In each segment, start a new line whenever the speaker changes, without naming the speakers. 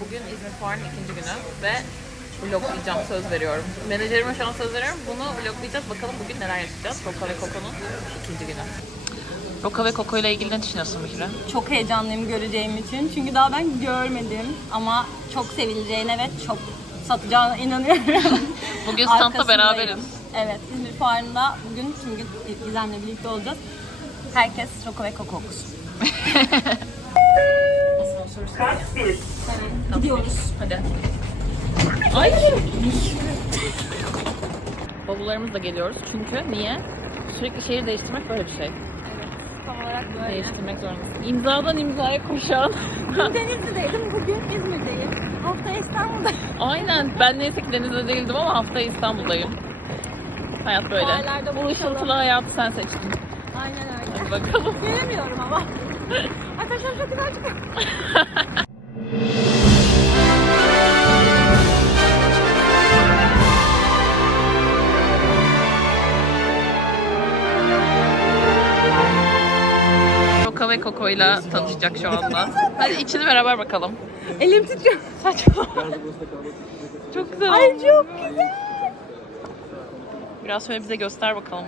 Bugün İzmir Fuarı'nın ikinci günü ve vloglayacağım söz veriyorum. Menajerime şu an söz veriyorum. Bunu vloglayacağız. Bakalım bugün neler yapacağız. Roka ve Coco'nun ikinci günü. Roka ve Coco ile ilgili ne düşünüyorsun Mihre?
Çok heyecanlıyım göreceğim için. Çünkü daha ben görmedim ama çok sevileceğine ve çok satacağına inanıyorum.
Bugün standta beraberiz.
Evet, İzmir Fuarı'nda bugün tüm gün Gizem'le birlikte olacağız. Herkes Roko ve Koko okusun. Gidiyoruz.
Hadi. Ay. Bavullarımızla geliyoruz. Çünkü niye? Sürekli şehir değiştirmek böyle bir şey.
Tam olarak böyle.
Değiştirmek zorundasın. İmzadan imzaya koşan.
Denizli'deydim, bugün İzmir'deyim. Haftaya İstanbul'dayım.
Aynen. Ben neyse ki denizde değildim ama haftaya İstanbul'dayım. Hayat böyle.
Fuarlarda
Bu
buluşalım.
ışıltılı hayatı sen seçtin.
Aynen öyle.
Hadi bakalım.
Göremiyorum ama. Arkadaşlar çok güzel çıkıyor.
Ve Coco ile tanışacak şu anda. Hadi içini beraber bakalım.
Elim titriyor.
Saçma. Çok güzel
Ay çok güzel.
Biraz şöyle bize göster bakalım.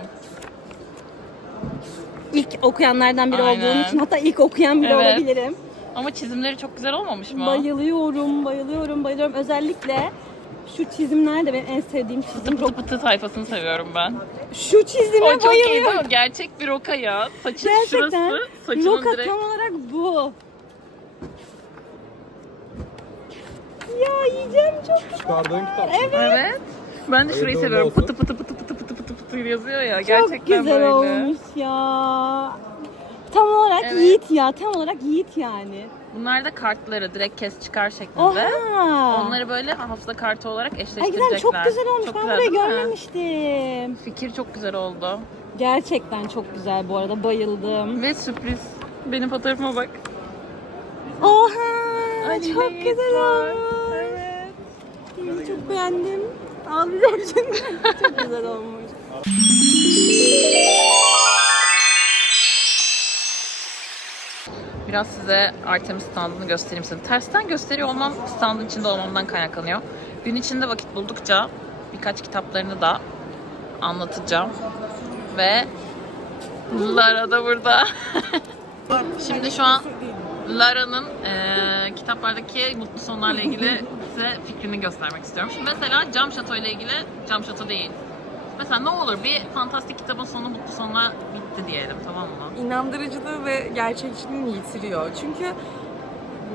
İlk okuyanlardan biri
Aynen.
olduğum için hatta ilk okuyan biri
Evet.
olabilirim.
Ama çizimleri çok güzel olmamış mı?
Bayılıyorum, bayılıyorum, bayılıyorum. Özellikle şu çizimler de benim en sevdiğim çizim.
Pıtı pıtı sayfasını seviyorum ben.
Şu çizime
O çok iyi
bayılıyorum.
değil mi? Gerçek bir roka ya. Saçın
Gerçekten
şurası. Saçının
Roka
direkt...
tam olarak bu. Ya yiyeceğim çok güzel.
Çıkardığın kitap.
Evet.
Evet. Ben de şurayı
Hayırlı
seviyorum.
olsun.
Pıtı pıtı pıtı pıtı pıtı yazıyor ya.
Çok
Gerçekten
güzel
böyle.
olmuş ya. Tam olarak
Evet.
Yiğit ya. Tam olarak Yiğit yani.
Bunlar da kartları direkt kes çıkar şeklinde.
Oha.
Onları böyle hafıza kartı olarak
Ay
eşleştirecekler.
güzel, çok güzel olmuş.
Çok
ben
güzel
burayı
değil mi?
görmemiştim.
Fikir çok güzel oldu.
Gerçekten çok güzel bu arada. Bayıldım.
Ve sürpriz. Benim fotoğrafıma bak.
Oha.
Ay,
çok
Yiğit
güzel olmuş. Çok beğendim. Ağlayacağım şimdi. çok güzel olmuş.
Biraz size Artemis standını göstereyim size. Tersten gösteriyor olmam standın içinde olmamdan kaynaklanıyor. Gün içinde vakit buldukça birkaç kitaplarını da anlatacağım. Ve Lara da burada. Şimdi şu an Lara'nın eee, kitaplardaki mutlu sonlarla ilgili size fikrini göstermek istiyorum. Şimdi mesela Cam Şato ile ilgili Cam Şato değil. Mesela ne olur bir fantastik kitabın sonu mutlu sonla bitti diyelim tamam mı?
inandırıcılığı ve gerçekçiliğini yitiriyor. Çünkü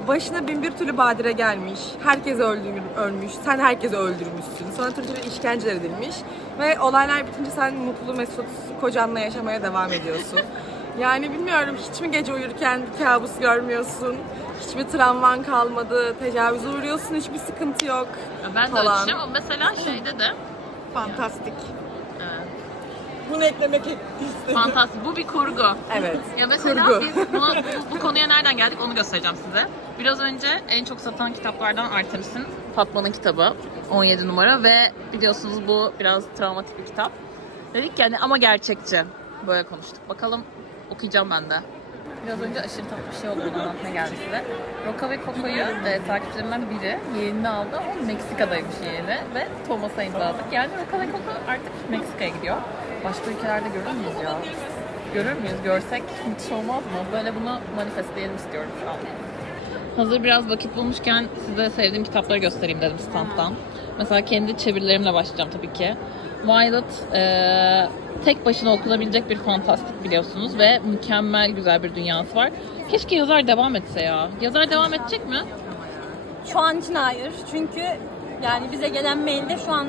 başına bin bir türlü badire gelmiş, herkes öldürür, ölmüş, sen herkesi öldürmüşsün, sana türlü türlü işkenceler edilmiş ve olaylar bitince sen mutlu mesut kocanla yaşamaya devam ediyorsun. Yani bilmiyorum hiç mi gece uyurken bir kabus görmüyorsun, hiçbir travman kalmadı, tecavüze uğruyorsun, hiçbir sıkıntı yok.
Ben de öyle
Falan.
düşünüyorum ama mesela şeyde de
Fantastik. Bunu eklemek istedim.
fantastik. Bu bir kurgu.
Evet.
Ya mesela
Kurgu.
biz buna, bu, bu konuya nereden geldik onu göstereceğim size. Biraz önce en çok satan kitaplardan Artemis'in Fatma'nın kitabı 17 numara ve biliyorsunuz bu biraz travmatik bir kitap. Dedik yani ama gerçekçi. Böyle konuştuk. Bakalım okuyacağım ben de. Biraz önce aşırı tatlı bir şey oldu onu anlatmaya geldi size. Roka ve Coco'yu e, takipçilerimden biri yeğenini aldı. O Meksika'daymış yeğeni ve Thomas'a imzaladık. Yani Roka ve Coco artık Meksika'ya gidiyor. Başka ülkelerde görür müyüz ya? Görür müyüz? Görsek müthiş olmaz mı? Böyle bunu manifestleyelim istiyorum şu an. Hazır biraz vakit bulmuşken size sevdiğim kitapları göstereyim dedim standtan. Mesela kendi çevirilerimle başlayacağım tabii ki. Violet eee, tek başına okunabilecek bir fantastik biliyorsunuz ve mükemmel güzel bir dünyası var. Keşke yazar devam etse ya. Yazar devam edecek mi?
Şu an için hayır. Çünkü yani bize gelen mailde şu an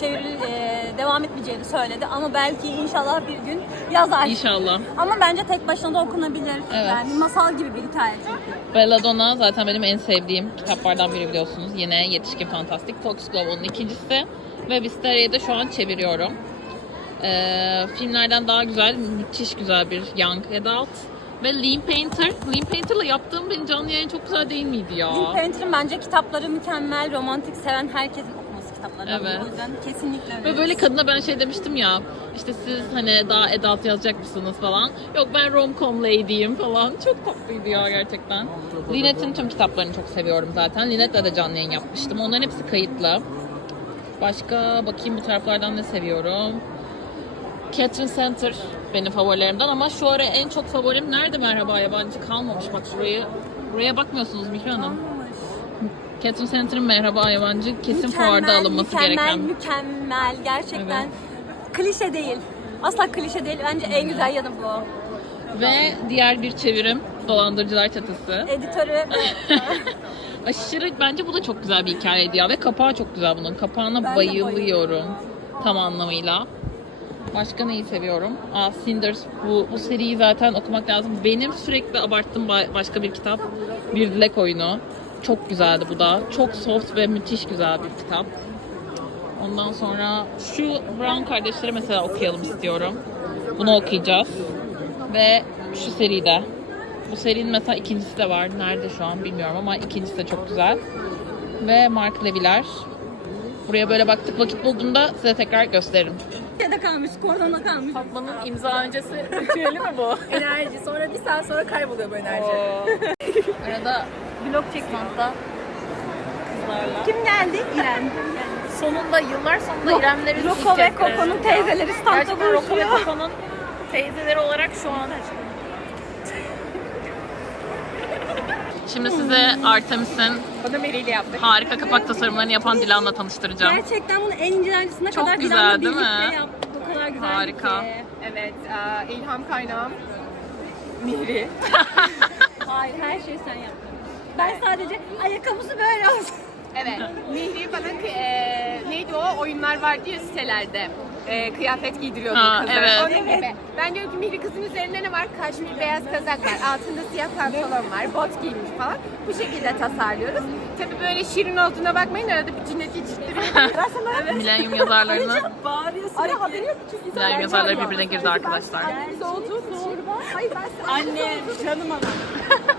çeviri e, devam etmeyeceğini söyledi ama belki inşallah bir gün yazar.
İnşallah.
Ama bence tek başına da okunabilir.
Evet.
Yani masal gibi bir hikaye çünkü.
Belladonna zaten benim en sevdiğim kitaplardan biri biliyorsunuz. Yine yetişkin fantastik. Foxglove onun ikincisi. Ve Wisteria'yı da şu an çeviriyorum. Ee, filmlerden daha güzel, müthiş güzel bir young adult. Ve Lean Painter. Lean Painter'la yaptığım benim canlı yayın çok güzel değil miydi ya?
Jim Painter'ın bence kitapları mükemmel, romantik seven herkesin okuması kitaplardan.
Evet.
O yüzden kesinlikle öyle.
Ve böyle kadına ben şey demiştim ya işte siz hani daha edat yazacak mısınız falan. Yok ben rom-com lady'yim falan. Çok tatlıydı ya gerçekten. Linette'in tüm kitaplarını çok seviyorum zaten. Linette'le de canlı yayın yapmıştım. Onların hepsi kayıtlı. Başka bakayım bu taraflardan ne seviyorum. Catherine Center benim favorilerimden ama şu ara en çok favorim nerede merhaba yabancı kalmamış bak şurayı buraya bakmıyorsunuz Mihri Hanım. Catherine Center'ın merhaba yabancı kesin fuarda alınması
mükemmel,
gereken.
Mükemmel, gerçekten. Klişe değil. Asla klişe değil. Bence en güzel yanı bu.
Ve diğer bir çevirim Dolandırıcılar Çetesi.
Editörü
Aşırı bence bu da çok güzel bir hikayeydi ya ve kapağı çok güzel bunun. Kapağına
Ben
bayılıyorum tam anlamıyla. Başka neyi seviyorum? Aa, Cinders. Bu, bu seriyi zaten okumak lazım. Benim sürekli abarttığım ba- başka bir kitap. Bir Dilek Oyunu. Çok güzeldi bu da. Çok soft ve müthiş güzel bir kitap. Ondan sonra şu Brown kardeşleri mesela okuyalım istiyorum. Bunu okuyacağız. Ve şu seride. Bu serinin mesela ikincisi de var. Nerede şu an bilmiyorum ama ikincisi de çok güzel. Ve Mark Levy'ler. Buraya böyle baktık vakit bulduğumda size tekrar gösteririm.
de kalmış, kordonda kalmış.
Fatma'nın imza öncesi ritüeli mi bu?
Enerji. Sonra bir saat sonra kayboluyor bu enerji.
Arada
Vlog
kızlarla.
Kim geldi? İrem.
Sonunda yıllar sonunda İremlerin
Roko
ilk
ve Koko'nun teyzeleri standta
Gerçekten Roko ve
buluşuyor.
Koko'nun teyzeleri olarak şu an Şimdi size Artemis'in
yaptık.
harika kapak tasarımlarını yapan Dilan'la tanıştıracağım.
Gerçekten bunu en incelencisine
Çok
kadar
güzel,
Dilan'la
değil mi?
birlikte yaptık. O kadar güzel
Harika.
ki.
Evet. e, ilham kaynağım. Mihri.
Hayır, her şeyi sen yaptın. Ben sadece ayakkabısı böyle olsun.
Evet. Mihri bana kı- e, neydi o oyunlar vardı ya sitelerde. E, kıyafet giydiriyordu
Ha,
kızı.
evet.
Onun gibi. Ben diyorum ki Mihri kızın üzerinde ne var? Kaşmir beyaz kazak var. Altında siyah pantolon var. Bot giymiş falan. Bu şekilde tasarlıyoruz. Tabii böyle şirin olduğuna bakmayın. Arada bir cinnet geçittiriyor. Ben sana evet.
Milenyum yazarlarını,
Bağırıyor
Ay haberi yok. Çünkü
Milenyum yazarları birbirine girdi arkadaşlar.
Annemiz olduğu için. Hayır ben sana.
Anne, canım anam.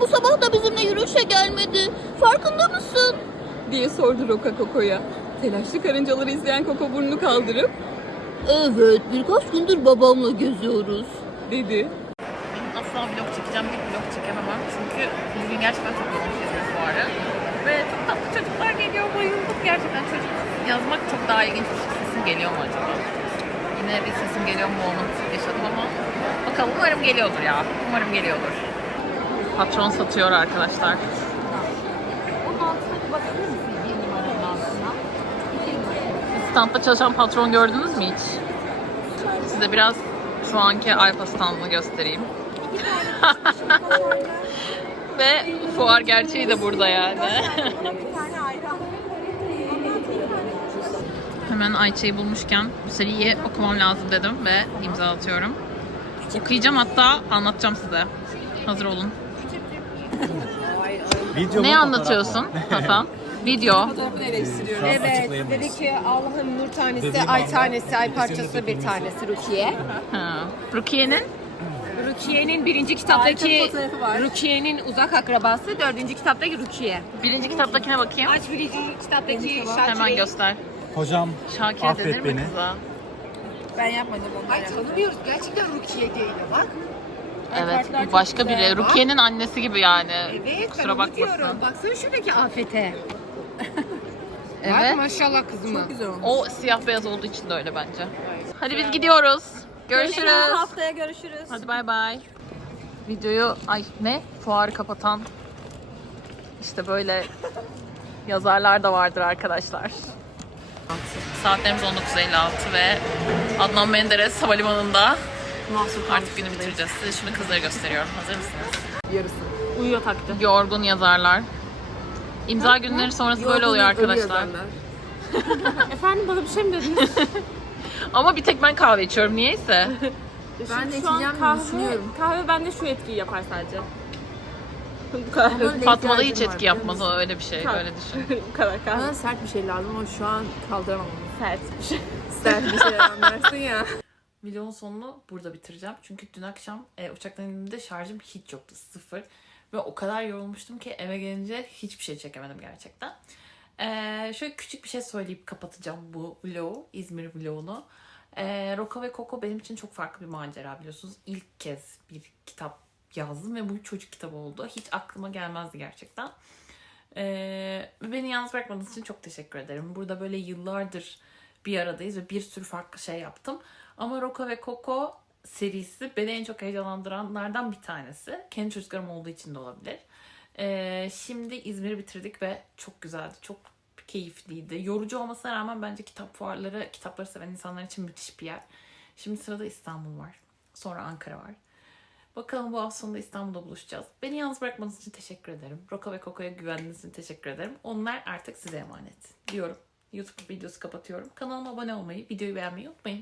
Bu sabah da bizimle yürüyüşe gelmedi. Farkında mısın?
diye sordu Roka Koko'ya. Telaşlı karıncaları izleyen Koko burnunu kaldırıp
Evet, birkaç gündür babamla geziyoruz.
dedi.
Asla vlog çekeceğim bir vlog çekememem çünkü bugün gerçekten çok yoğun İzmir fuarı. Ve çok tatlı çocuklar geliyor, bayıldım. Gerçekten çocuk yazmak çok daha ilginç bir şey. Sesim geliyor mu acaba? Yine bir sesim geliyor mu moment yaşadım ama bakalım umarım geliyordur ya. Umarım geliyordur. Patron satıyor arkadaşlar. Standta çalışan patron gördünüz mü hiç? Size biraz şu anki Alfa standını göstereyim. Ve fuar gerçeği de burada yani. Hemen Ayça'yı bulmuşken bu seriyi okumam lazım dedim ve imza atıyorum. Okuyacağım hatta anlatacağım size. Hazır olun.
Video
Ne anlatıyorsun Hasan? Video.
Fotoğrafını eleştiriyorum.
Evet, dedi ki Allah'ın nur tanesi, ay tanesi, ay parçası bir tanesi Rukiye.
Ha. Rukiye'nin
Rukiye'nin birinci kitaptaki. Rukiye'nin uzak akrabası, dördüncü kitaptaki Rukiye.
birinci kitaptakine bakayım.
Aç birinci kitaptaki
Hemen
Şakir'i.
göster.
Hocam
Şakir
Affet beni.
kıza?
Ben yapmadım onları.
Ay tanımıyoruz. Gerçekten Rukiye değil bak.
Evet, bu
çok
başka biri. Rukiye'nin annesi gibi yani.
Evet,
Kusura
ben onu
bakmasın.
diyorum. Baksana şuradaki afete.
Evet.
Bak maşallah kızıma.
Güzel olmuş.
O siyah beyaz olduğu için de öyle bence. Hadi biz gidiyoruz. Görüşürüz.
Haftaya görüşürüz.
Hadi bay bay. Videoyu ay ne? Fuarı kapatan işte böyle yazarlar da vardır arkadaşlar. Saatlerimiz 19.56 ve Adnan Menderes Havalimanı'nda artık günü bitireceğiz. Size şimdi kızları gösteriyorum. Hazır mısınız?
Yarısı.
Uyuyor taktı. Yorgun yazarlar. İmza günleri sonrası böyle oluyor arkadaşlar.
Efendim bana bir şey mi dediniz?
Ama bir tek ben kahve içiyorum niyeyse.
Ben de
Şu an
içeceğim
kahve,
düşünüyorum.
kahve bende şu etkiyi yapar sadece.
Bu kadar.
Fatma da hiç etki yapmaz o öyle bir şey. Öyle düşün.
Bu kadar kahve.
Bana sert bir şey lazım ama şu an kaldıramam onu.
Sert bir şey.
Sert bir şey anlarsın ya.
Videonun sonunu burada bitireceğim. Çünkü dün akşam e, uçaktan indiğimde şarjım hiç yoktu. Sıfır. Ve o kadar yorulmuştum ki eve gelince hiçbir şey çekemedim gerçekten. Ee, şöyle küçük bir şey söyleyip kapatacağım bu vlogu, İzmir vlogunu. Ee, Roka ve Koko benim için çok farklı bir macera biliyorsunuz. İlk kez bir kitap yazdım ve bu çocuk kitabı oldu. Hiç aklıma gelmezdi gerçekten. Ee, beni yalnız bırakmadığınız için çok teşekkür ederim. Burada böyle yıllardır bir aradayız ve bir sürü farklı şey yaptım. Ama Roka ve Koko serisi beni en çok heyecanlandıranlardan bir tanesi. Kendi çocuklarım olduğu için de olabilir. Ee, şimdi İzmir'i bitirdik ve çok güzeldi. Çok keyifliydi. Yorucu olmasına rağmen bence kitap fuarları, kitapları seven insanlar için müthiş bir yer. Şimdi sırada İstanbul var. Sonra Ankara var. Bakalım bu hafta sonunda İstanbul'da buluşacağız. Beni yalnız bırakmadığınız için teşekkür ederim. Roka ve Koko'ya güvendiğiniz için teşekkür ederim. Onlar artık size emanet diyorum. YouTube videosu kapatıyorum. Kanalıma abone olmayı, videoyu beğenmeyi unutmayın.